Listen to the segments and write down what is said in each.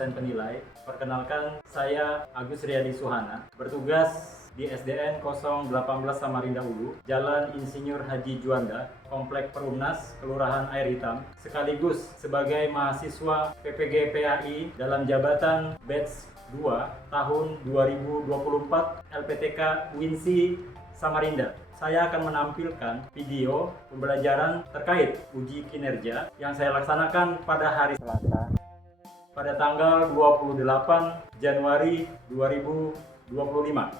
dosen penilai. Perkenalkan, saya Agus Riyadi Suhana, bertugas di SDN 018 Samarinda Ulu, Jalan Insinyur Haji Juanda, Komplek Perumnas, Kelurahan Air Hitam, sekaligus sebagai mahasiswa PPG PAI dalam jabatan batch 2 tahun 2024 LPTK Winsi Samarinda. Saya akan menampilkan video pembelajaran terkait uji kinerja yang saya laksanakan pada hari Selasa pada tanggal 28 Januari 2025.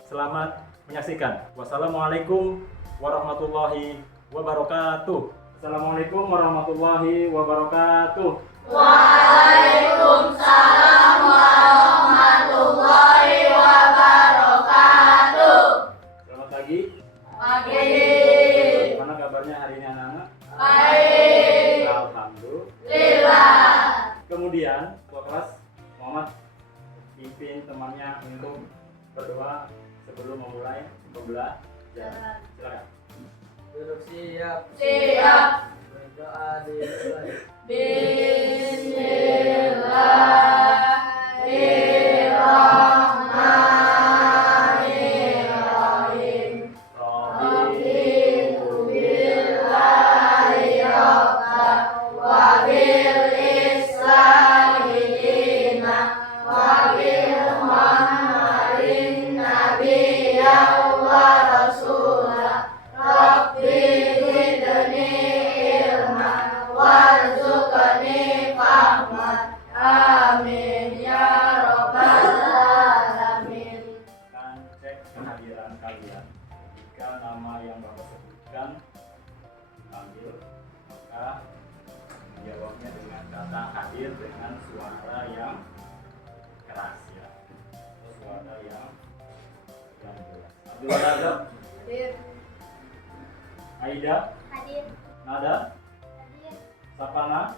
Selamat menyaksikan. Wassalamualaikum warahmatullahi wabarakatuh. Assalamualaikum warahmatullahi wabarakatuh. Waalaikumsalam warahmatullahi wabarakatuh. Selamat pagi. Pagi. Gimana kabarnya hari ini anak-anak? Baik. Alhamdulillah. Kemudian ketua kelas Muhammad pimpin temannya untuk berdoa sebelum memulai pembelajaran. Silakan. Duduk siap. Siap. Berdoa dimulai. Bismillahirrahmanirrahim. Raditu billahi rabban wa bil islami dinan wa bil muhammadin nabiyyan wa rasulah. Rabbi zidni ilman warzuqni fahman. Amin ya rabbal alamin. Akan cek kehadiran kalian. Jika nama yang Bapak sebutkan dipanggil, maka menjawabnya dengan kata hadir dengan suara yang keras ya, atau suara yang jelas. Abdul Razak, Hadir. Aida, Hadir. Nada, Hadir. Sapana,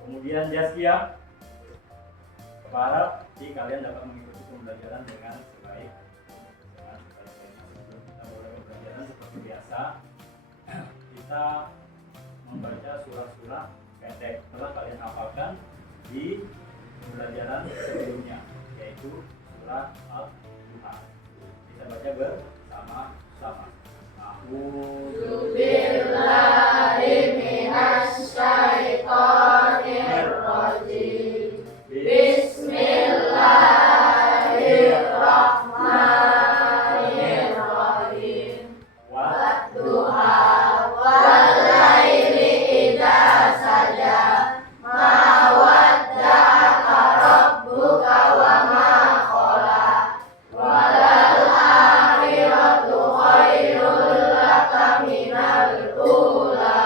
kemudian Jaskia. Berharap kalian dapat mengikuti pembelajaran dengan sebaik. Sebelum kita mulai pembelajaran seperti biasa, kita membaca surah-surah pendek telah kalian hafalkan di pembelajaran sebelumnya, yaitu surah Al-Duha. Kita baca bersama-sama. Billahi minasy syaithanir rajim. Bismillahirrahmanirrahim. Wadduha wal laili idza saja. Ma wadda'aka rabbuka wa ma qala. Walal akhiratu khairul laka minal ula.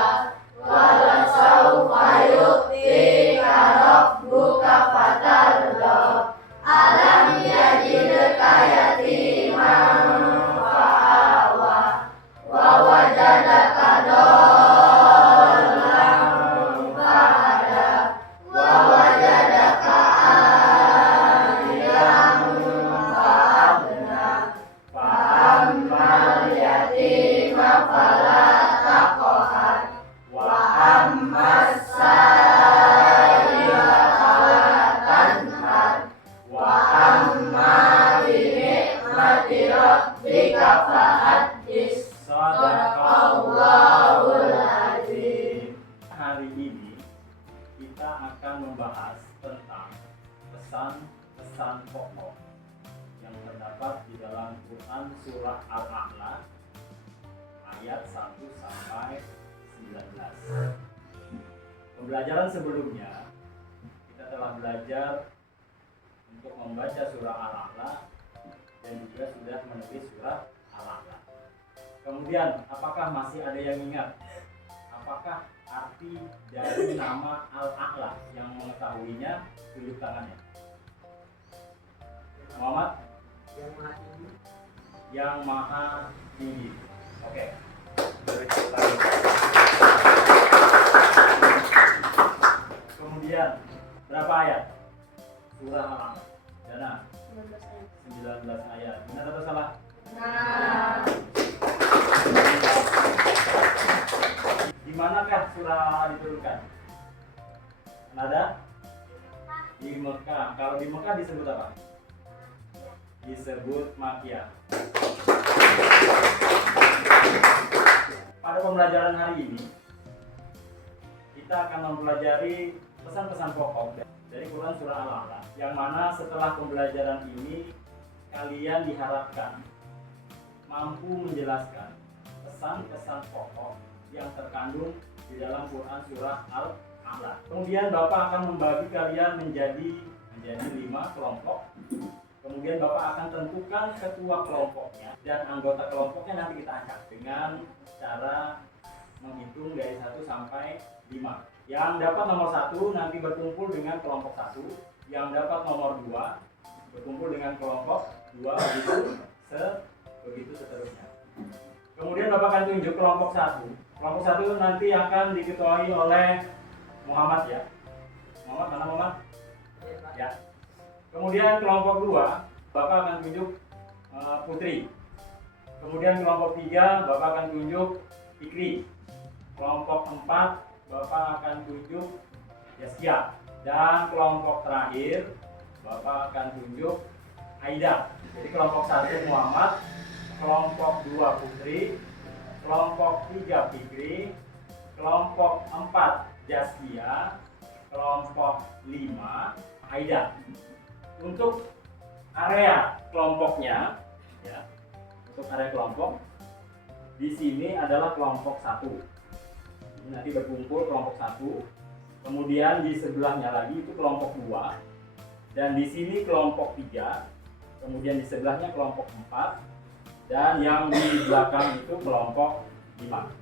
Wala sawfa yu'tika rabbuka fatarda. Alam yajidka yatiman fa'awa. Wa wajadaka dhallan fahada. Wa wajadaka a'ilan fa'agna. Fa'ammal yatima fala taqhar. Wa ammas sa'ila fala tanhar. Wa amma bi ni'mati rabbika fahaddits. Sadaqallahul azim. Hari ini kita akan membahas tentang pesan-pesan pokok yang terdapat di dalam Quran surah Al-A'la ayat 1 sampai 19. Pembelajaran sebelumnya kita telah belajar untuk membaca surah Al-A'la dan juga sudah menulis surah Al-A'la. Kemudian, apakah masih ada yang ingat? Apakah arti dari nama Al-A'la? Yang mengetahuinya, tunjuk tangannya. Muhammad? Yang maha tinggi. Yang maha tinggi. Oke. Kemudian, berapa ayat? Surah Al-A'la. Dana? 19 ayat. Benar atau salah? Nah, Di manakah surah Al-A'la diturunkan? Nada? Di Mekah. Kalau di Mekah disebut apa? Disebut Makkiyah. Pada pembelajaran hari ini kita akan mempelajari pesan-pesan pokok dari Quran Surah Al-A'la, yang mana setelah pembelajaran ini kalian diharapkan mampu menjelaskan pesan-pesan pokok yang terkandung di dalam Quran Surah Al-A'la. Kemudian Bapak akan membagi kalian menjadi 5 kelompok. Kemudian Bapak akan tentukan ketua kelompoknya dan anggota kelompoknya nanti kita angkat dengan cara menghitung dari 1 sampai 5. Yang dapat nomor 1 nanti berkumpul dengan kelompok 1, yang dapat nomor 2 berkumpul dengan kelompok 2, begitu seterusnya. Kemudian Bapak akan tunjuk kelompok 1. Kelompok 1 nanti akan diketuai oleh Muhammad ya. Muhammad, mana Muhammad? Ya. Kemudian kelompok 2 Bapak akan tunjuk Putri. Kemudian kelompok 3 Bapak akan tunjuk Fikri. Kelompok 4 Bapak akan tunjuk Yaskia. Dan kelompok terakhir Bapak akan tunjuk Aida. Jadi kelompok 1 Muhammad, kelompok 2 Putri, kelompok 3 Fikri, kelompok 4 Yaskia, kelompok 5 Aida. Untuk area kelompoknya ya, untuk area kelompok di sini adalah kelompok 1. Ini nanti berkumpul kelompok 1. Kemudian di sebelahnya lagi itu kelompok 2. Dan di sini kelompok 3. Kemudian di sebelahnya kelompok 4. Dan yang di belakang itu kelompok 5.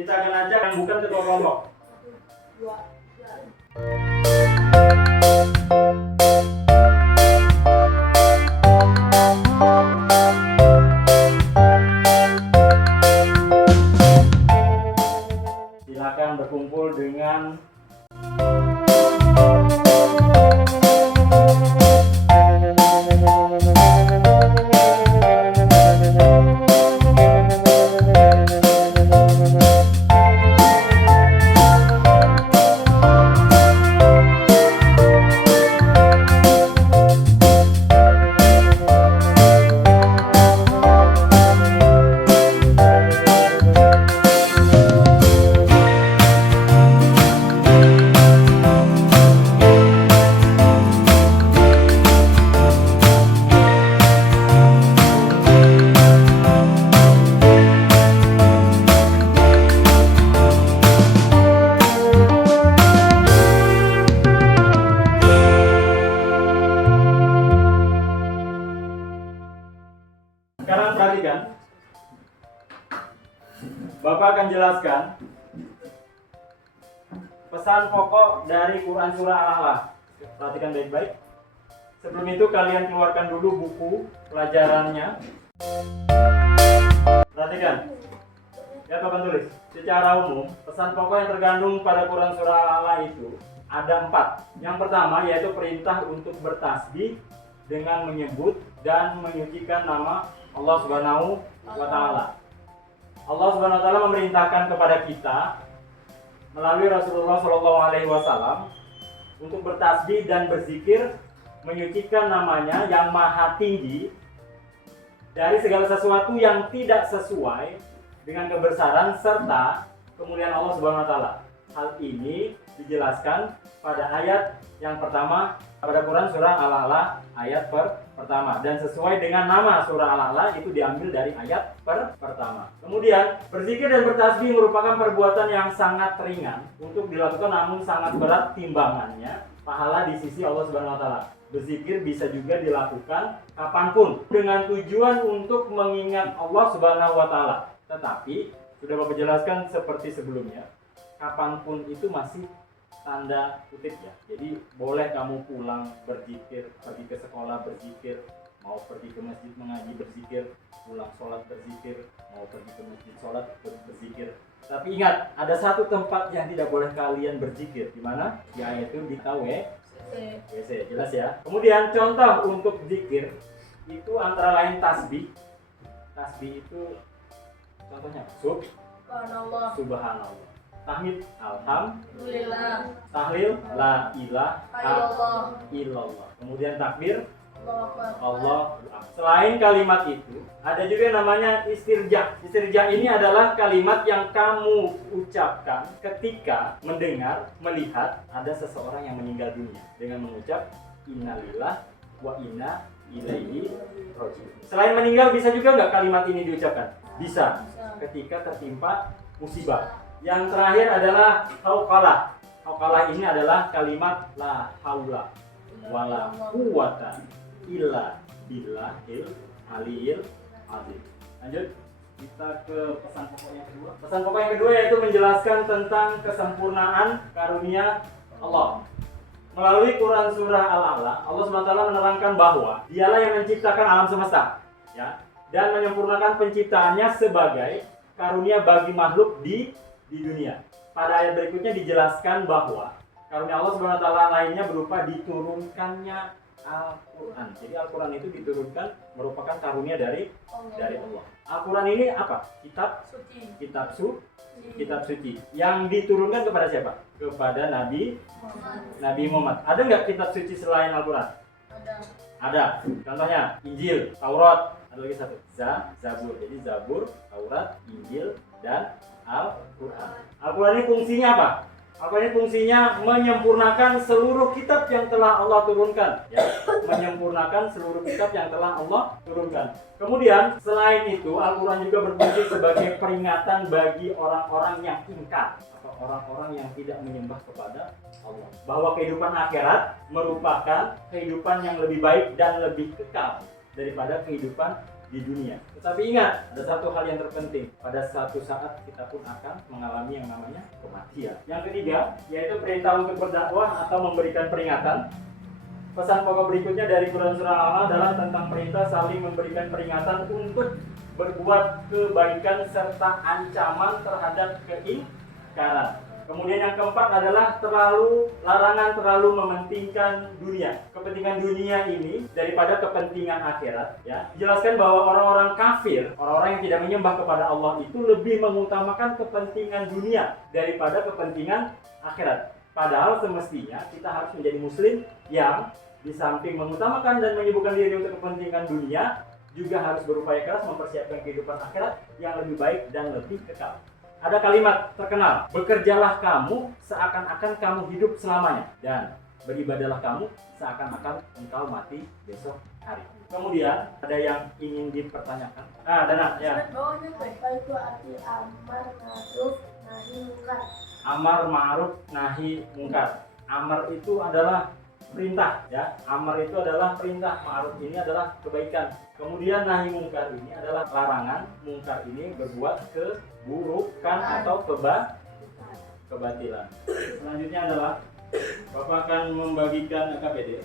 Kita akan ajak yang bukan ketua kelompok. Silakan berkumpul dengan sekarang perhatikan. Bapak akan jelaskan pesan pokok dari Quran Surah Al-A'la. Perhatikan baik-baik. Sebelum itu kalian keluarkan dulu buku pelajarannya. Perhatikan. Ya, Bapak tulis. Secara umum, pesan pokok yang terkandung pada Quran Surah Al-A'la itu ada 4. Yang pertama yaitu perintah untuk bertasbih dengan menyebut dan menyucikan nama Allah Subhanahu wa Ta'ala. Allah Subhanahu wa Ta'ala memerintahkan kepada kita melalui Rasulullah SAW untuk bertasbih dan berzikir, menyucikan namanya yang maha tinggi dari segala sesuatu yang tidak sesuai dengan kebesaran serta kemuliaan Allah Subhanahu wa Ta'ala. Hal ini dijelaskan pada ayat yang pertama pada Quran Surah Al-A'la ayat pertama, dan sesuai dengan nama Surah Al-A'la itu diambil dari ayat pertama. Kemudian berzikir dan bertasbih merupakan perbuatan yang sangat ringan untuk dilakukan, namun sangat berat timbangannya pahala di sisi Allah Subhanahu wa Ta'ala. Berzikir bisa juga dilakukan kapanpun dengan tujuan untuk mengingat Allah Subhanahu wa Ta'ala. Tetapi sudah Bapak jelaskan seperti sebelumnya, kapanpun itu masih tanda kutip ya. Jadi boleh kamu pulang berzikir, pergi ke sekolah berzikir, mau pergi ke masjid mengaji berzikir, pulang sholat berzikir, mau pergi ke masjid sholat berzikir. Tapi ingat, ada satu tempat yang tidak boleh kalian berzikir. Di mana? Yaitu di WC. Jelas ya. Kemudian contoh untuk zikir itu antara lain tasbih. Tasbih itu contohnya Subhanallah. subhanallah. Tahmid alhamdulillah. Alhamdulillah. Tahlil la ilaha Allah. illallah. Kemudian takbir Allahu Akbar. Allah. Selain kalimat itu, ada juga yang namanya istirja. Istirja ini adalah kalimat yang kamu ucapkan ketika mendengar, melihat ada seseorang yang meninggal dunia dengan mengucap innalillah wa inna ilaihi raji'un. Selain meninggal bisa juga nggak kalimat ini diucapkan? Bisa. Ketika tertimpa musibah. Yang terakhir adalah hauqalah. Hauqalah ini adalah kalimat la haula wala quwata illa billahil aliyil azim. Lanjut, kita ke pesan pokok yang kedua. Pesan pokok yang kedua yaitu menjelaskan tentang kesempurnaan karunia Allah. Melalui Quran surah Al-A'la, Allah SWT menerangkan bahwa Dialah yang menciptakan alam semesta, ya, dan menyempurnakan penciptaannya sebagai karunia bagi makhluk di dunia. Pada ayat berikutnya dijelaskan bahwa karunia Allah SWT lainnya berupa diturunkannya Al-Quran. Jadi Al-Quran itu diturunkan merupakan karunia dari Allah. Al-Quran ini apa? Kitab suci yang diturunkan kepada siapa? Kepada Nabi Muhammad. Ada nggak kitab suci selain Al-Quran? Ada. Contohnya Injil, Taurat, ada lagi satu Zabur. Jadi Zabur, Taurat, Injil, dan Al-Quran. Al-Quran ini fungsinya apa? Al-Quran ini fungsinya menyempurnakan seluruh kitab yang telah Allah turunkan, ya. Menyempurnakan seluruh kitab yang telah Allah turunkan. Kemudian selain itu Al-Quran juga berfungsi sebagai peringatan bagi orang-orang yang ingkar atau orang-orang yang tidak menyembah kepada Allah, bahwa kehidupan akhirat merupakan kehidupan yang lebih baik dan lebih kekal daripada kehidupan di dunia. Tetapi ingat, ada satu hal yang terpenting. Pada suatu saat kita pun akan mengalami yang namanya kematian. Yang ketiga, yaitu perintah untuk berdakwah atau memberikan peringatan. Pesan pokok berikutnya dari Quran surah Al-A'la adalah tentang perintah saling memberikan peringatan untuk berbuat kebaikan serta ancaman terhadap keingkaran. Kemudian yang keempat adalah larangan terlalu mementingkan dunia. Kepentingan dunia ini daripada kepentingan akhirat, ya. Dijelaskan bahwa orang-orang kafir, orang-orang yang tidak menyembah kepada Allah itu lebih mengutamakan kepentingan dunia daripada kepentingan akhirat. Padahal semestinya kita harus menjadi muslim yang di samping mengutamakan dan menyibukkan diri untuk kepentingan dunia, juga harus berupaya keras mempersiapkan kehidupan akhirat yang lebih baik dan lebih kekal. Ada kalimat terkenal, bekerjalah kamu seakan-akan kamu hidup selamanya, dan beribadahlah kamu seakan-akan engkau mati besok hari. Kemudian ada yang ingin dipertanyakan. Dana, ya. Apa itu arti amar ma'ruf nahi munkar? Amar ma'ruf nahi munkar. Amar itu adalah perintah, ya. Amar itu adalah perintah, ma'ruf ini adalah kebaikan. Kemudian nahi munkar ini adalah larangan. Munkar ini berbuat keburukan atau kebatilan. Selanjutnya adalah Bapak akan membagikan KPD.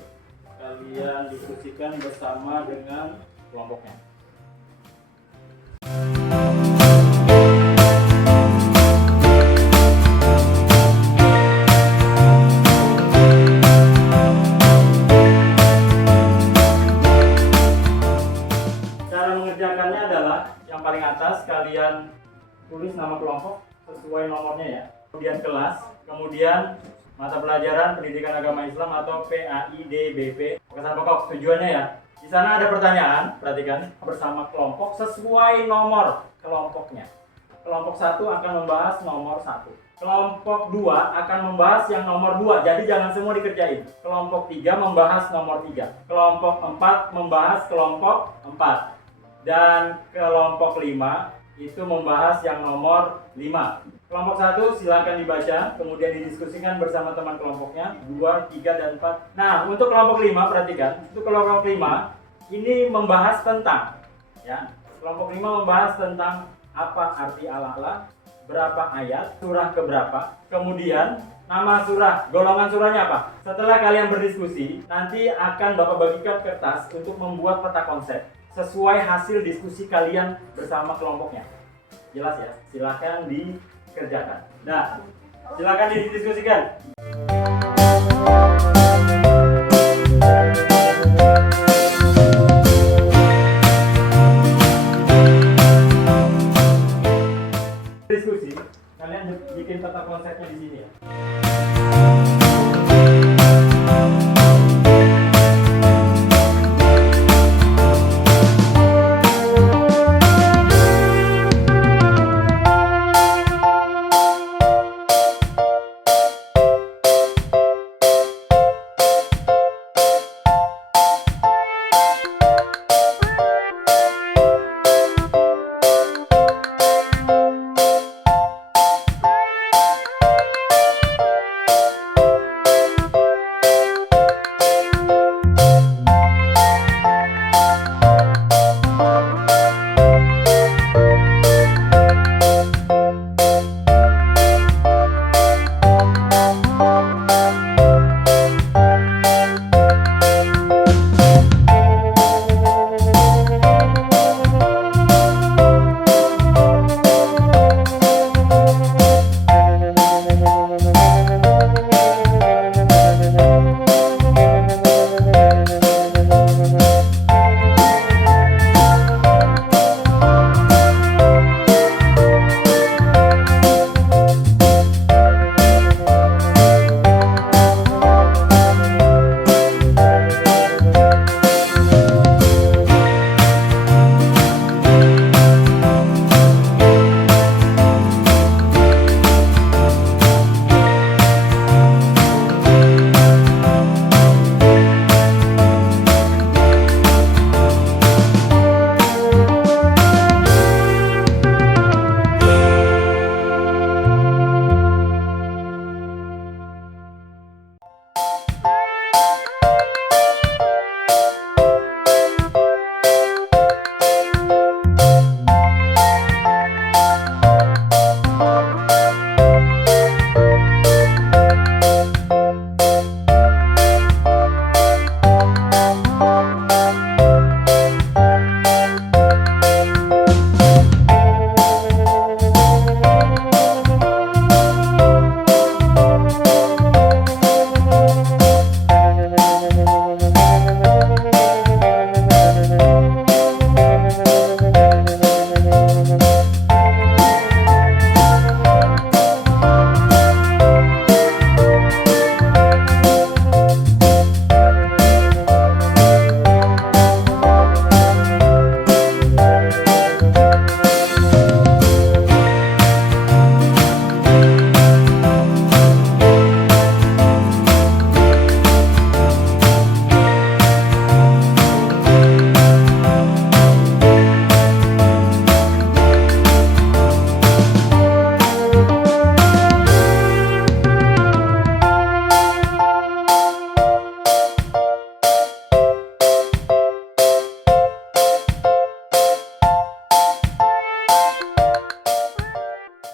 Kalian diskusikan bersama dengan kelompoknya. Paling atas kalian tulis nama kelompok sesuai nomornya, ya. Kemudian kelas, kemudian mata pelajaran pendidikan agama Islam atau PAIDBP. Pesan pokok tujuannya, ya. Di sana ada pertanyaan, perhatikan, bersama kelompok sesuai nomor kelompoknya. Kelompok 1 akan membahas nomor 1. Kelompok 2 akan membahas yang nomor 2. Jadi jangan semua dikerjain. Kelompok 3 membahas nomor 3. Kelompok 4 membahas kelompok 4. Dan kelompok 5 itu membahas yang nomor 5. Kelompok 1 silakan dibaca, kemudian didiskusikan bersama teman kelompoknya 2, 3, dan 4. Nah, untuk kelompok 5 perhatikan, untuk kelompok 5 ini membahas tentang, ya. Kelompok 5 membahas tentang apa arti Al-A'la, berapa ayat, surah keberapa, kemudian Nama surah, golongan surahnya apa? Setelah kalian berdiskusi, nanti akan Bapak bagikan kertas untuk membuat peta konsep sesuai hasil diskusi kalian bersama kelompoknya. Jelas ya? Silakan dikerjakan. Nah, silakan didiskusikan. Diskusi, kalian bikin peta konsepnya di sini ya.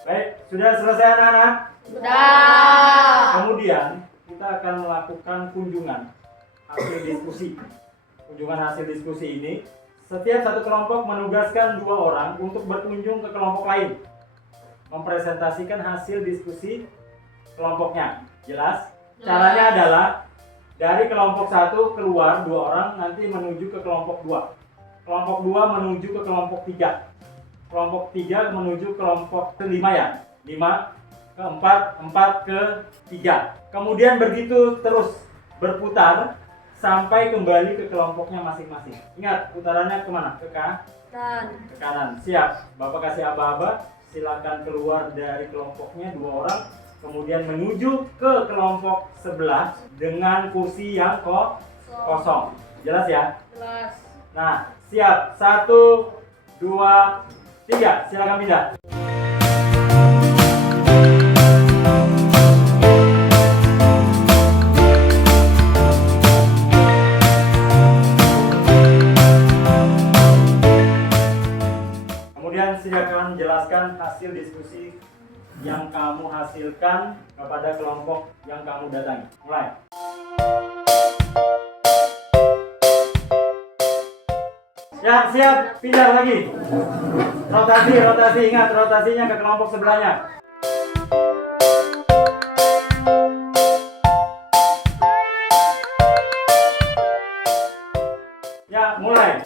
Baik, sudah selesai anak-anak? Sudah. Kemudian kita akan melakukan kunjungan hasil diskusi. Kunjungan hasil diskusi ini, setiap satu kelompok menugaskan 2 orang untuk berkunjung ke kelompok lain, mempresentasikan hasil diskusi kelompoknya. Jelas? Caranya adalah dari kelompok 1 keluar 2 orang, nanti menuju ke kelompok 2. Kelompok 2 menuju ke kelompok 3. Kelompok 3 menuju kelompok ke-5 ya. 5 ke 4, 4 ke 3. Kemudian begitu terus berputar sampai kembali ke kelompoknya masing-masing. Ingat, putarannya kemana? Ke kanan. Siap. Bapak kasih aba-aba. Silakan keluar dari kelompoknya 2 orang. Kemudian menuju ke kelompok sebelah dengan kursi yang kosong. Jelas ya? Jelas. Nah, siap. 1, 2, 3. Silakan pindah. Kemudian silakan jelaskan hasil diskusi yang kamu hasilkan kepada kelompok yang kamu datangi. Mulai. Ya, siap, pindah lagi. Rotasi, ingat rotasinya ke kelompok sebelahnya. Ya, mulai.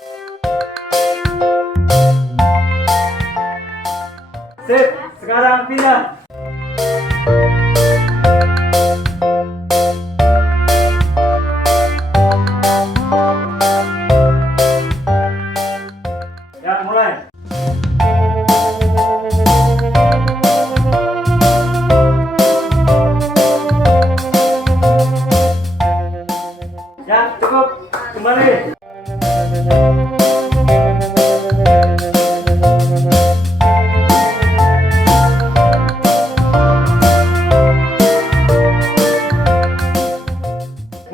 Sip, sekarang pindah. Ya, mulai. Ya, cukup. Kembali.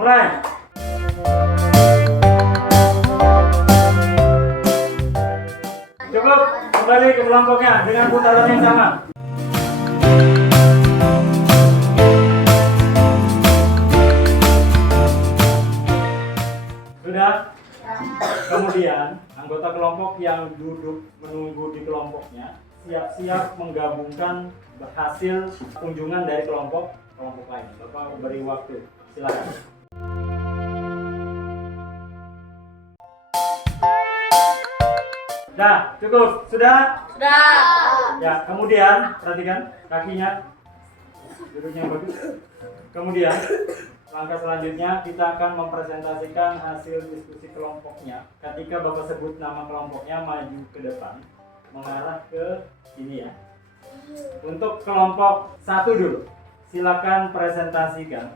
Mulai. Cukup, kembali ke kelompoknya dengan putaran yang sama. Sudah? Kemudian, anggota kelompok yang duduk menunggu di kelompoknya siap-siap menggabungkan hasil kunjungan dari kelompok lain. Bapak beri waktu. Silakan. Nah, cukup. Sudah? Sudah. Ya, kemudian perhatikan kakinya duduknya bagus. Kemudian langkah selanjutnya kita akan mempresentasikan hasil diskusi kelompoknya. Ketika Bapak sebut nama kelompoknya, maju ke depan mengarah ke sini ya. Untuk kelompok 1 dulu, silakan presentasikan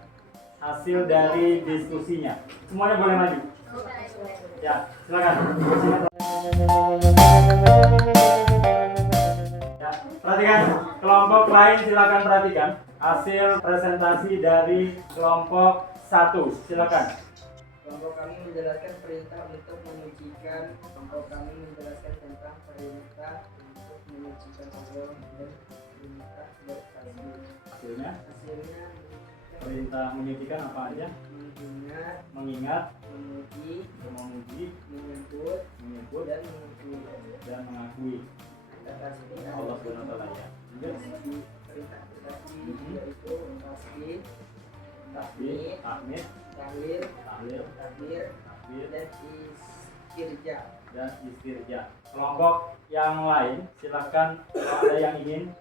hasil dari diskusinya. Semuanya boleh maju. Ya, silakan. Ya, perhatikan kelompok lain, silakan perhatikan hasil presentasi dari kelompok 1. Silakan. Kelompok kami menjelaskan perintah untuk menyucikan. Kelompok kami menjelaskan tentang perintah untuk menyucikan Allah dan perintah bersaksi. Hasilnya Hasilnya perintah menyucikan apa aja? Mengingat, memuji, menyebut dan mengakui. dan mengakui Atas Allah Subhanahu wa taala ya. perintah bersaksi yaitu tasbih, Tasbih, tahmid, tahlil, tahlil, takbir, takbir, dan istirja. dan istirja. Kelompok yang lain silakan kalau ada yang ingin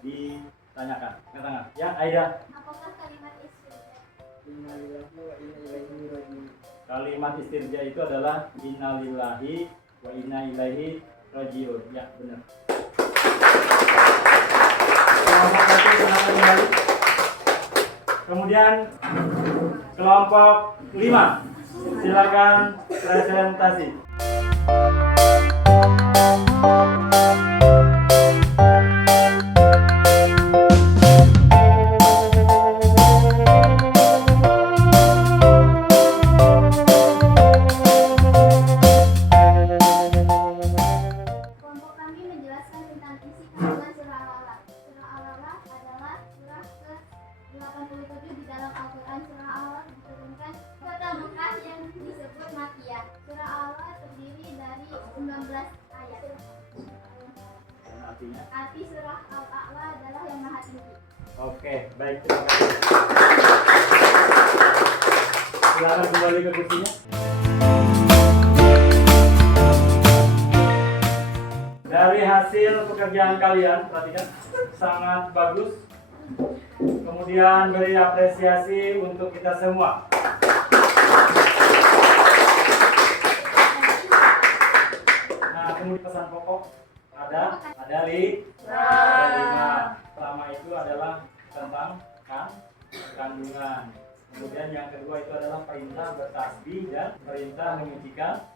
ditanyakan. Katakan. Ya, Aida. Apakah kalimat istirja? Innalillahi wa inna ilaihi raji'un. Kalimat istirja itu adalah innalillahi wa inna ilaihi raji'un. Ya, benar. Kelompok 1 silakan kembali. Kemudian kelompok 5 silakan presentasi. Kelompok kami menjelaskan tentang isi kandungan surah Al-Alaq. Surah Al-Alaq adalah surah ke-87 di dalam Al-Quran. Surah Al-Alaq diturunkan kota Mekah yang disebut Makkiyah. Surah Al-Alaq terdiri dari 19 ayat. Dan artinya? Arti surah Al-A'la adalah yang maha tinggi. Oke, baik, terima kasih. Silakan kembali ke kursinya. Dari hasil pekerjaan kalian, perhatikan, sangat bagus. Kemudian beri apresiasi untuk kita semua. Nah, kemudian pesan pokok ada 5. Pertama itu adalah tentang kandungan. Kemudian yang kedua itu adalah perintah bertasbih dan perintah menyucikan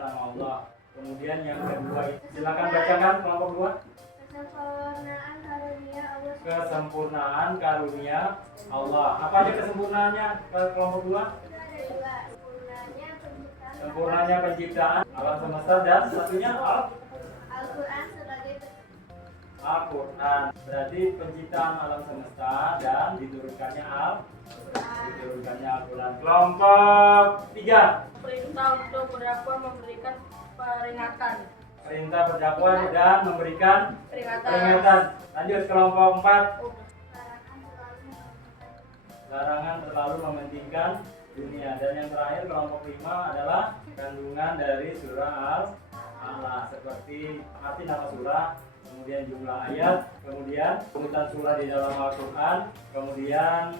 nama Allah. Kemudian yang kedua itu, silakan bacakan kelompok 2. Kesempurnaan karunia Allah. Apa aja kesempurnaannya kelompok 2? Sempurnanya penciptaan alam semesta dan satunya Al-Quran sebagai Al-Quran. Berarti penciptaan alam semesta dan diturunkannya Al-Quran. Kelompok 3. Perintah untuk berdakwah memberikan peringatan. Perintah berdakwah dan memberikan peringatan. Lanjut kelompok 4. Larangan terlalu mementingkan dunia. Dan yang terakhir kelompok 5 adalah kandungan dari surah Al-A'la, seperti arti nama surah, kemudian jumlah ayat, kemudian urutan surah di dalam Al-Quran, kemudian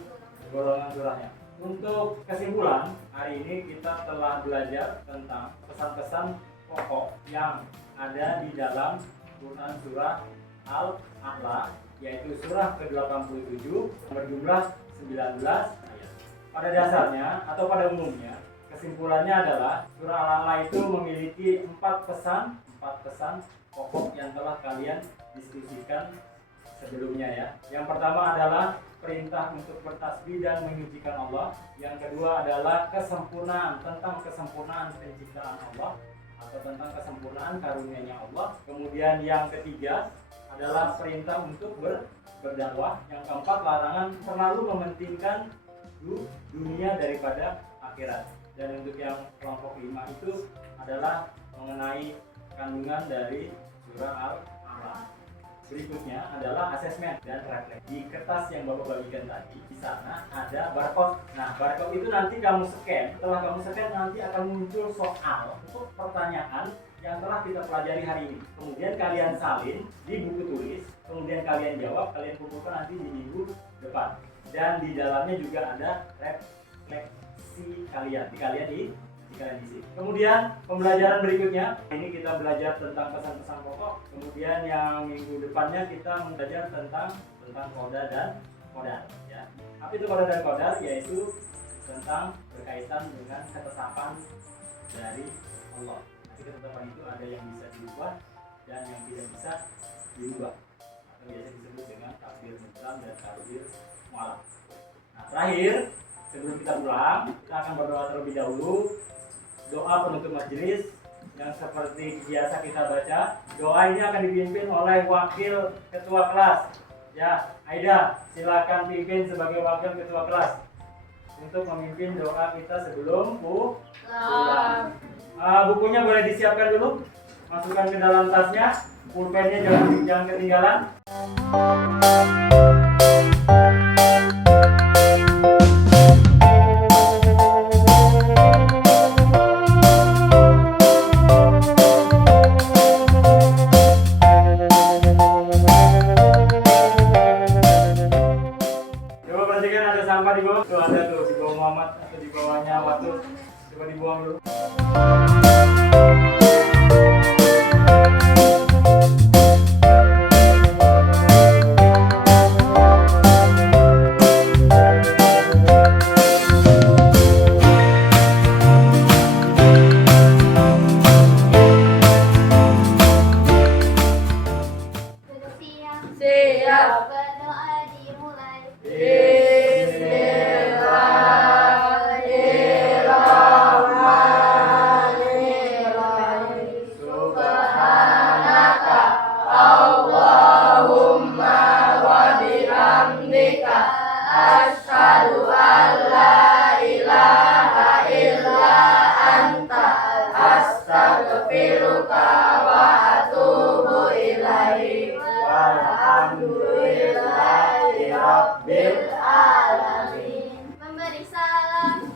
golongan surahnya. Untuk kesimpulan, hari ini kita telah belajar tentang pesan-pesan pokok yang ada di dalam Quran surah Al-A'la, yaitu surah ke-87 berjumlah 19 ayat. Pada dasarnya atau pada umumnya, kesimpulannya adalah surah Al-A'la itu memiliki 4 pesan pokok yang telah kalian diskusikan sebelumnya ya. Yang pertama adalah perintah untuk bertasbih dan menyucikan Allah. Yang kedua adalah tentang kesempurnaan penciptaan Allah atau tentang kesempurnaan karunia-Nya Allah. Kemudian yang ketiga adalah perintah untuk berdakwah. Yang keempat, larangan terlalu mementingkan dunia daripada akhirat. Dan untuk yang kelompok 5 itu adalah mengenai kandungan dari surah Al-A'la. Berikutnya adalah asesmen dan refleks. Di kertas yang Bapak bagikan tadi, di sana ada barcode. Nah, barcode itu nanti kamu scan. Setelah kamu scan, nanti akan muncul soal untuk pertanyaan yang telah kita pelajari hari ini. Kemudian kalian salin di buku tulis, kemudian kalian jawab, kalian kumpulkan nanti di minggu depan. Dan di dalamnya juga ada refleksi kalian. Kemudian pembelajaran berikutnya, ini kita belajar tentang pesan-pesan pokok. Kemudian yang minggu depannya kita belajar tentang qada dan qadar ya. Apa itu qada dan qadar? Yaitu tentang berkaitan dengan ketetapan dari Allah. Nanti ketetapan itu ada yang bisa diubah dan yang tidak bisa diubah, atau biasa disebut dengan takdir mutlak dan takdir mu'allaq. Nah, terakhir sebelum kita pulang, kita akan berdoa terlebih dahulu. Doa penutup majelis yang seperti biasa kita baca. Doa ini akan dipimpin oleh wakil ketua kelas. Ya, Aida, silakan pimpin sebagai wakil ketua kelas untuk memimpin doa kita sebelum pulang. Bukunya boleh disiapkan dulu, masukkan ke dalam tasnya. Pulpennya jangan ketinggalan. Sampah di bawah tuh, ada tuh di bawah Muhammad atau di bawahnya Watu, coba dibuang dulu. Siap. Berdoa dimulai. Asyhadu an la ilaha illa anta astaghfiruka wa atubu ilaik. Walhamdulillahi rabbil alamin. Memberi salam.